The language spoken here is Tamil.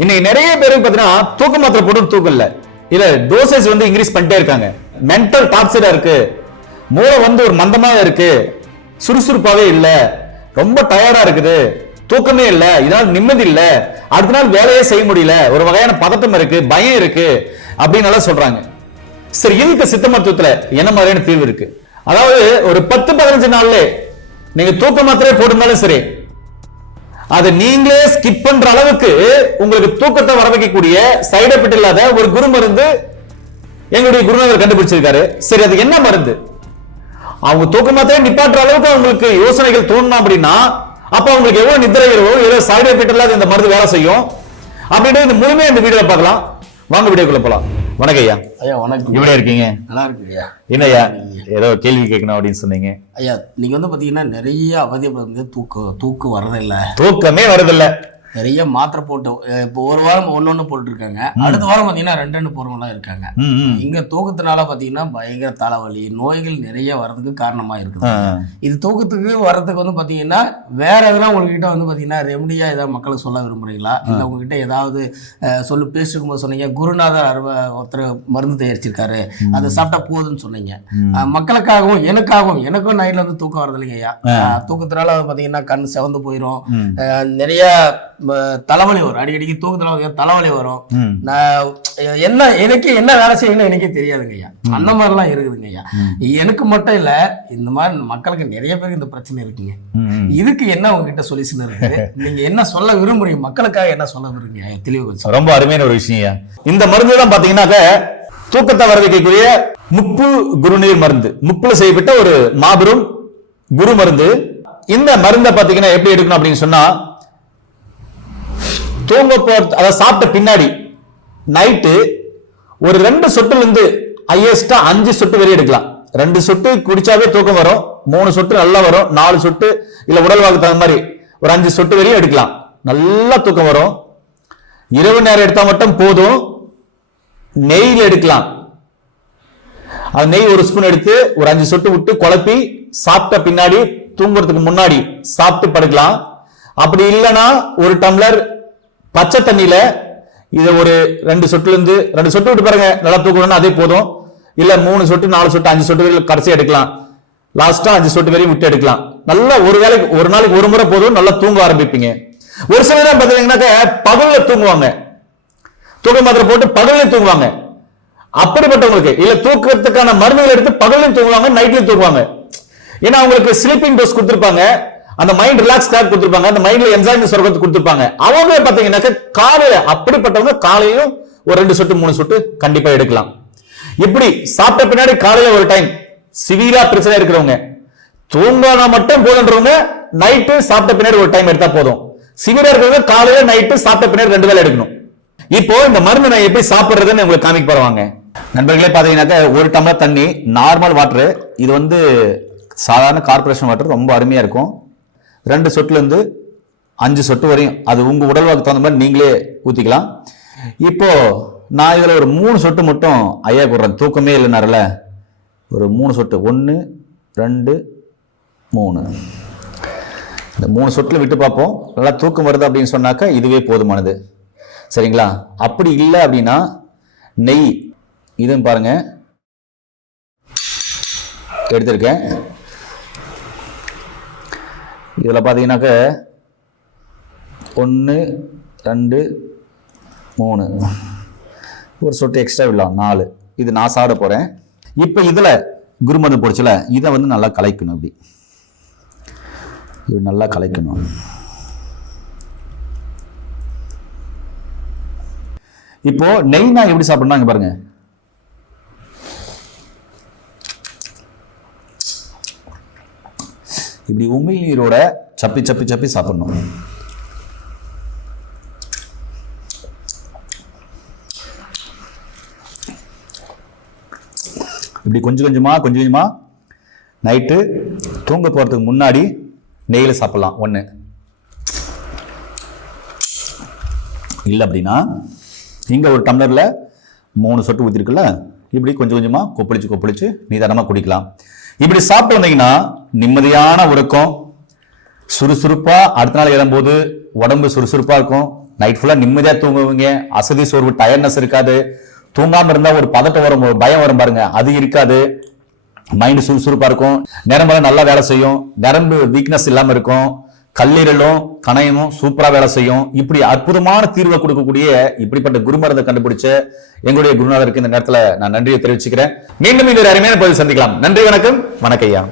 இன்னைக்கு நிறைய பேருக்கு பாத்தீங்கன்னா தூக்க மாத்திரை போட்டு தூக்கம் இல்ல டோசேஜ் வந்து இன்க்ரீஸ் பண்ணிட்டே இருக்காங்க. மென்டல் டார்ச்சரா இருக்கு, மூளை வந்து ஒரு மந்தமா இருக்கு, சுறுசுறுப்பாவே இல்ல, ரொம்ப டயர்டா இருக்குது, தூக்கமே இல்ல, இதனால நிம்மதி இல்ல, அடுத்த நாள் வேலையே செய்ய முடியல, ஒரு வகையான பதட்டம் இருக்கு, பயம் இருக்கு அப்படின்னு சொல்றாங்க. சரி, இதுக்கு சித்த மருத்துவத்துல என்ன மாதிரியான தீர்வு இருக்கு? அதாவது ஒரு 10-15 நாள்ல நீங்க தூக்க மாத்திரை போட்டிருந்தாலும் சரி, அதை நீங்களே ஸ்கிப் பண்ற அளவுக்கு உங்களுக்கு தூக்கத்தை வர வைக்கக்கூடிய சைடு எஃபெக்ட் இல்லாத ஒரு குரு மருந்து எங்களுடைய குருநாதர் கண்டுபிடிச்சிருக்காரு. சரி, அது என்ன மருந்து? அவங்க தூக்க மாத்திரை நிப்பாட்டுற அளவுக்கு அவங்களுக்கு யோசனைகள் தோணும் அப்படின்னா அப்ப அவங்களுக்கு எவ்வளவு நிதிரை வரும், எவ்வளவு சைடு எஃபெக்ட் இல்லாத இந்த மருந்து வேலை செய்யும் அப்படின்றது இந்த முழுமையா இந்த வீடியோல பார்க்கலாம். வாங்க வீடியோக்குள்ள போலாம். வணக்கம் ஐயா. ஐயா வணக்கம். எப்படி இருக்கீங்க? நல்லா இருக்குயா. என்னய்யா ஏதோ கேள்வி கேட்கணும் அப்படின்னு சொன்னீங்க. ஐயா நீங்க வந்து பாத்தீங்கன்னா நிறைய அவதியை தூக்கம் வரதில்லை, தூக்கமே வரதில்லை, நிறைய மாத்திரை போட்டு இப்போ ஒரு வாரம் ஒன்னொன்னு போட்டு இருக்காங்க, அடுத்த வாரம் பாத்தீங்கன்னா 2 போறவங்களாம் இருக்காங்க. இங்க தூக்கத்தினால பாத்தீங்கன்னா பயங்கர தலைவலி நோய்கள் நிறைய வர்றதுக்கு காரணமா இருக்குது. இது தூக்கத்துக்கு வர்றதுக்கு வந்து பாத்தீங்கன்னா வேற எதனா உங்ககிட்ட வந்து பாத்தீங்கன்னா ரெமடியா ஏதாவது மக்களுக்கு சொல்ல விரும்புறீங்களா? இல்ல உங்ககிட்ட ஏதாவது பேசிருக்கும் போது சொன்னீங்க குருநாதர் ஒருத்தர் மருந்து தயாரிச்சிருக்காரு, அதை சாப்பிட்டா போதுன்னு சொன்னீங்க. மக்களுக்காகவும் எனக்கும் நைட்ல வந்து தூக்கம் வரது இல்லைங்க ஐயா. தூக்கத்தினால பாத்தீங்கன்னா கண் செவந்து போயிடும், நிறைய தலைவலி வரும், அடிக்கடிக்கு தூக்கத்துல தலைவலி வரும். நான் எனக்கு என்ன வேலை செய்யணும் எனக்கே தெரியாதுங்க ஐயா. அந்த மாதிரிலாம் இருக்குதுங்க ஐயா. எனக்கு மட்டும் இல்ல, இந்த மாதிரி மக்களுக்கு நிறைய பேருக்கு இந்த பிரச்சனை இருக்குங்க. இதுக்கு என்ன உங்ககிட்ட சொல்யூஷன் இருக்குது? நீங்க என்ன சொல்ல விரும்புறீங்க, மக்களுக்காக என்ன சொல்ல விரும்புறீங்க? தெளிவு. ரொம்ப அருமையான ஒரு விஷயம். இந்த மருந்து தான் பாத்தீங்கன்னாக்க தூக்கத்தை வர வைக்கக்கூடிய முப்பு குருநீர் மருந்து, முப்புல செய்யப்பட்ட ஒரு மாபெரும் குரு மருந்து. இந்த மருந்தை பாத்தீங்கன்னா எப்படி எடுக்கணும் அப்படின்னு சொன்னா, தூங்க அதை சாப்பிட்ட பின்னாடி நைட்டு ஒரு 2 சொட்டுல இருந்து ஹையஸ்டா 5 சொட்டு வரை எடுக்கலாம். 2 சொட்டு குடிச்சாவே தூக்கம் வரும், 3 சொட்டு நல்லா வரும், 4 சொட்டு இல்ல உடல் வாக்கு தகுந்த மாதிரி ஒரு 5 சொட்டு வரையும் எடுக்கலாம், நல்லா தூக்கம் வரும். இரவு நேரம் எடுத்தா மட்டும் போதும். நெய்ல எடுக்கலாம். அது நெய் 1 ஸ்பூன் எடுத்து ஒரு 5 சொட்டு விட்டு குழப்பி சாப்பிட்ட பின்னாடி தூங்குறதுக்கு முன்னாடி சாப்பிட்டு படுக்கலாம். அப்படி இல்லைன்னா 1 டம்ளர் பச்சை தண்ணியில இதை ஒரு 2 சொட்டுல இருந்து 2 சொட்டு விட்டு பாருங்க, நல்லா தூக்கணும்னா அதே போதும். இல்ல 3 சொட்டு 4 சொட்டு 5 சொட்டு வரைக்கும் கடைசியா எடுக்கலாம், லாஸ்டா 5 சொட்டு வரையும் விட்டு எடுக்கலாம். நல்லா ஒரு நாளைக்கு ஒரு முறை போதும், நல்லா தூங்க ஆரம்பிப்பீங்க. ஒரு சில நேரம் பாத்தீங்கன்னா பகல்ல தூங்குவாங்க, தூக்க மாத்திரை போட்டு பகல்ல தூங்குவாங்க. அப்படிப்பட்டவங்களுக்கு இல்ல தூக்கத்துக்கான மருந்துகள் எடுத்து பகல்லையும் தூங்குவாங்க, நைட்லயும் தூங்குவாங்க. ஏன்னா அவங்களுக்கு ஸ்லீப்பிங் டோஸ் கொடுத்திருப்பாங்க, அந்த மைண்ட் ரிலாக்ஸ் கொடுத்திருப்பாங்க, அந்த மைண்ட்ல என்ஜாய்மெண்ட் சொல்றது கொடுத்திருப்பாங்க. அவங்க பாத்தீங்கன்னா காலையில அப்படிப்பட்டவங்க காலையிலும் ஒரு 2 சொட்டு 3 சொட்டு கண்டிப்பா எடுக்கலாம். இப்படி சாப்பிட்ட பின்னாடி காலையில ஒரு டைம், சிவியரா பிரச்சனை இருக்கிறவங்க தூங்கானா மட்டும் போதுன்றவங்க நைட்டு சாப்பிட்ட பின்னாடி ஒரு டைம் எடுத்தா போதும். சிவியரா இருக்கிறவங்க காலையில நைட்டு சாப்பிட்ட பின்னாடி 2 வேளை எடுக்கணும். இப்போ இந்த மருந்து நான் எப்படி சாப்பிடுறதுன்னு உங்களுக்கு காமிக்க போறவாங்க. நண்பர்களே, பாத்தீங்கன்னா 1 டம்ளர் தண்ணி நார்மல் வாட்டர், இது வந்து சாதாரண கார்பரேஷன் வாட்டர், ரொம்ப அருமையா இருக்கும். 2 சொட்டுல இருந்து 5 சொட்டு வரையும் அது உங்க உடல்வாக்கு தகுந்த மாதிரி நீங்களே ஊத்திக்கலாம். இப்போ நான் இதுல ஒரு 3 சொட்டு மட்டும் ஐயா கொடுறேன், தூக்கமே இல்லைனால ஒரு 3 சொட்டு, 1 2 3, இந்த 3 சொட்டுல விட்டு பார்ப்போம். நல்லா தூக்கம் வருது அப்படின்னு சொன்னாக்கா இதுவே போதுமானது, சரிங்களா? அப்படி இல்லை அப்படின்னா நெய் இதுன்னு பாருங்க எடுத்திருக்கேன். இதில் பார்த்தீங்கன்னாக்க 1 2 3 ஒரு சொட்டு எக்ஸ்ட்ரா விடலாம், 4. இது நான் சாப்பிட போகிறேன். இப்போ இதில் குருமருந்து போடுச்சுல, இதை வந்து நல்லா கலைக்கணும். அப்படி இது நல்லா கலைக்கணும். இப்போ நெய் நான் எப்படி சாப்பிடணும் பாருங்க. இப்படி உமிழ் நீரோட சப்பி சப்பி சப்பி சாப்பிடணும். இப்படி கொஞ்சம் கொஞ்சமா நைட்டு தூங்க போறதுக்கு முன்னாடி நெய்யில் சாப்பிடலாம். 1 இல்லை அப்படின்னா இங்க ஒரு டம்ளர்ல 3 சொட்டு ஊத்திருக்குல்ல, இப்படி கொஞ்சம் கொஞ்சமா கொப்பளிச்சு நிதானமா குடிக்கலாம். இப்படி சாப்பிட்டு வந்தீங்கன்னா நிம்மதியான உறக்கம், சுறுசுறுப்பா அடுத்த நாள் எழும்போது உடம்பு சுறுசுறுப்பா இருக்கும், நைட் ஃபுல்லா நிம்மதியா தூங்குவீங்க, அசதி சோர்வு டயர்னஸ் இருக்காது, தூங்காம இருந்தா ஒரு பதட்டம் வரும், ஒரு பயம் வரும் பாருங்க, அது இருக்காது. மைண்ட் சுறுசுறுப்பா இருக்கும், நரம்பெல்லாம் நல்லா வேலை செய்யும், நரம்பு வீக்னஸ் இல்லாம இருக்கும், கல்லீரலும் கணையமும் சூப்பரா வேலை செய்யும். இப்படி அற்புதமான தீர்வை கொடுக்கக்கூடிய இப்படிப்பட்ட குருமருந்தை கண்டுபிடிச்ச எங்களுடைய குருநாதருக்கு இந்த நேரத்துல நான் நன்றியை தெரிவிச்சுக்கிறேன். மீண்டும் இது ஒரு அருமையான பதிவு சந்திக்கலாம். நன்றி, வணக்கம். வணக்கம் ஐயா.